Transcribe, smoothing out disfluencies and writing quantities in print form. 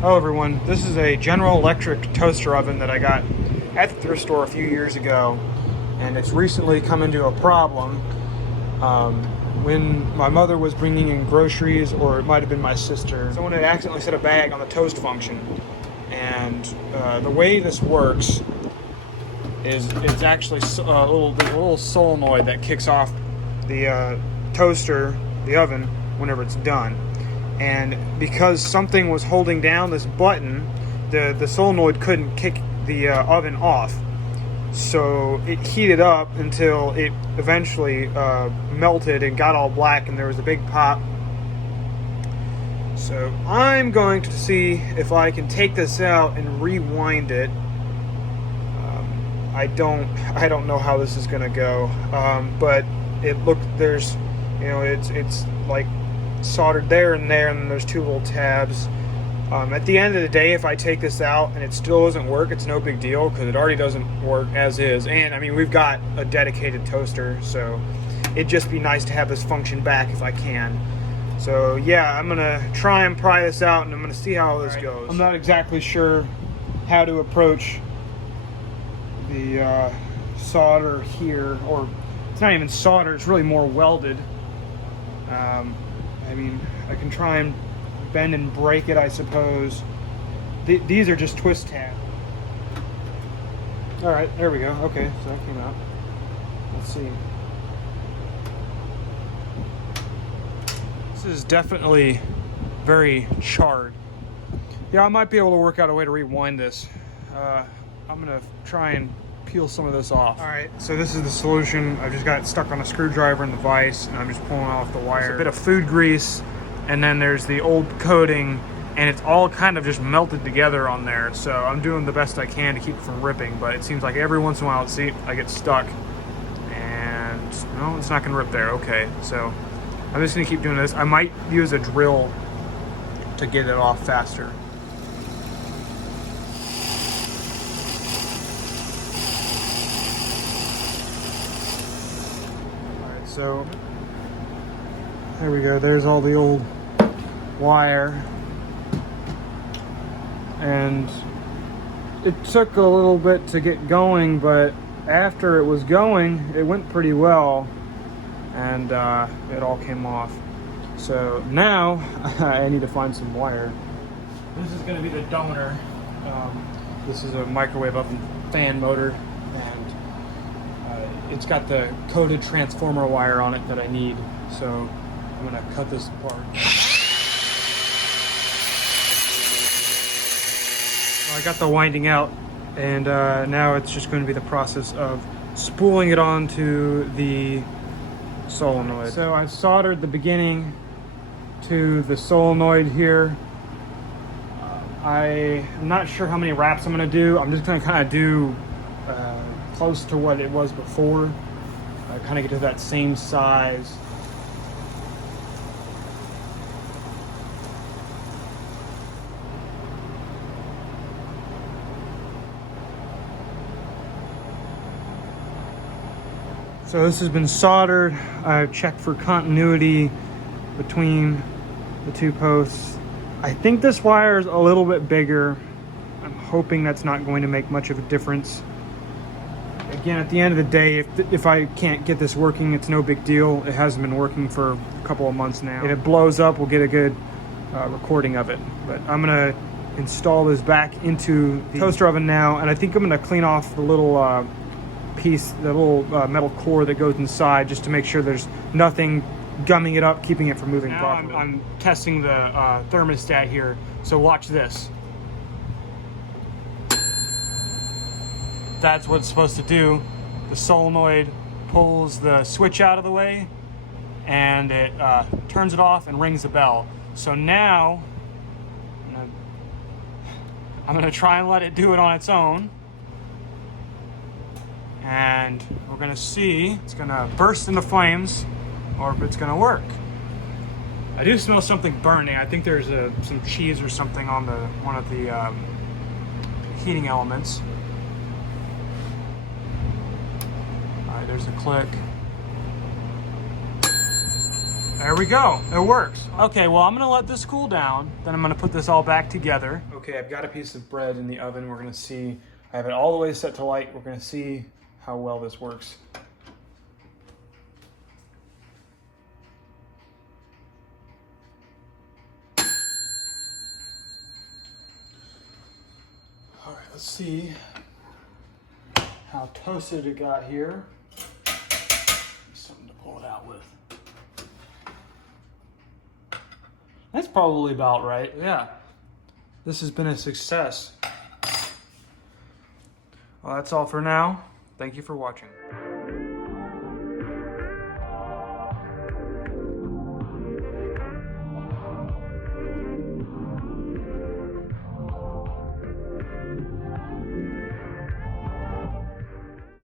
Hello everyone, this is a General Electric toaster oven that I got at the thrift store a few years ago, and it's recently come into a problem. When my mother was bringing in groceries, or it might have been my sister, someone had accidentally set a bag on the toast function, and the way this works is it's actually there's a little solenoid that kicks off the toaster, the oven, whenever it's done. And because something was holding down this button, the solenoid couldn't kick the oven off. So it heated up until it eventually melted and got all black, and there was a big pop. So I'm going to see if I can take this out and rewind it. I don't know how this is gonna go, but there's, it's like soldered there, and then there's two little tabs. At the end of the day, if I take this out and it still doesn't work, it's no big deal, because it already doesn't work as is. And I mean, we've got a dedicated toaster, so it'd just be nice to have this function back if I can. So yeah, I'm gonna try and pry this out, and I'm gonna see how this goes. I'm not exactly sure how to approach the solder here, or it's not even solder, it's really more welded. I mean, I can try and bend and break it, I suppose. These are just twist tabs. All right, there we go. Okay, so that came out. Let's see. This is definitely very charred. Yeah, I might be able to work out a way to rewind this. I'm gonna try and peel some of this off. All right, so this is the solution. I just got it stuck on a screwdriver in the vise, and I'm just pulling off the wire. There's a bit of food grease, and then there's the old coating, and it's all kind of just melted together on there. So I'm doing the best I can to keep it from ripping, but it seems like every once in a while, I get stuck, and no, it's not gonna rip there. Okay, so I'm just gonna keep doing this. I might use a drill to get it off faster. So there we go, there's all the old wire, and it took a little bit to get going, but after it was going, it went pretty well, and it all came off. So now I need to find some wire. This is going to be the donor. This is a microwave oven fan motor, and it's got the coated transformer wire on it that I need, so I'm gonna cut this apart. I got the winding out, and now it's just going to be the process of spooling it onto the solenoid. So I've soldered the beginning to the solenoid here. I'm not sure how many wraps I'm gonna do. I'm just gonna kind of do close to what it was before. I kind of get to that same size. So this has been soldered. I've checked for continuity between the two posts. I think this wire is a little bit bigger. I'm hoping that's not going to make much of a difference. Again, at the end of the day, if I can't get this working, it's no big deal. It hasn't been working for a couple of months now. If it blows up, we'll get a good recording of it. But I'm gonna install this back into the toaster oven now, and I think I'm gonna clean off the little piece, the little metal core that goes inside, just to make sure there's nothing gumming it up, keeping it from moving properly. I'm testing the thermostat here, so watch this. That's what it's supposed to do. The solenoid pulls the switch out of the way, and it turns it off and rings the bell. So now I'm gonna try and let it do it on its own, and we're gonna see it's gonna burst into flames or if it's gonna work. I do smell something burning. I think there's some cheese or something on one of the heating elements. There's a click. There we go, it works. Okay, well, I'm gonna let this cool down, then I'm gonna put this all back together. Okay, I've got a piece of bread in the oven. We're gonna see, I have it all the way set to light. We're gonna see how well this works. All right, let's see how toasted it got here. Something to pull it out with. That's probably about right, yeah. This has been a success. Well, that's all for now. Thank you for watching.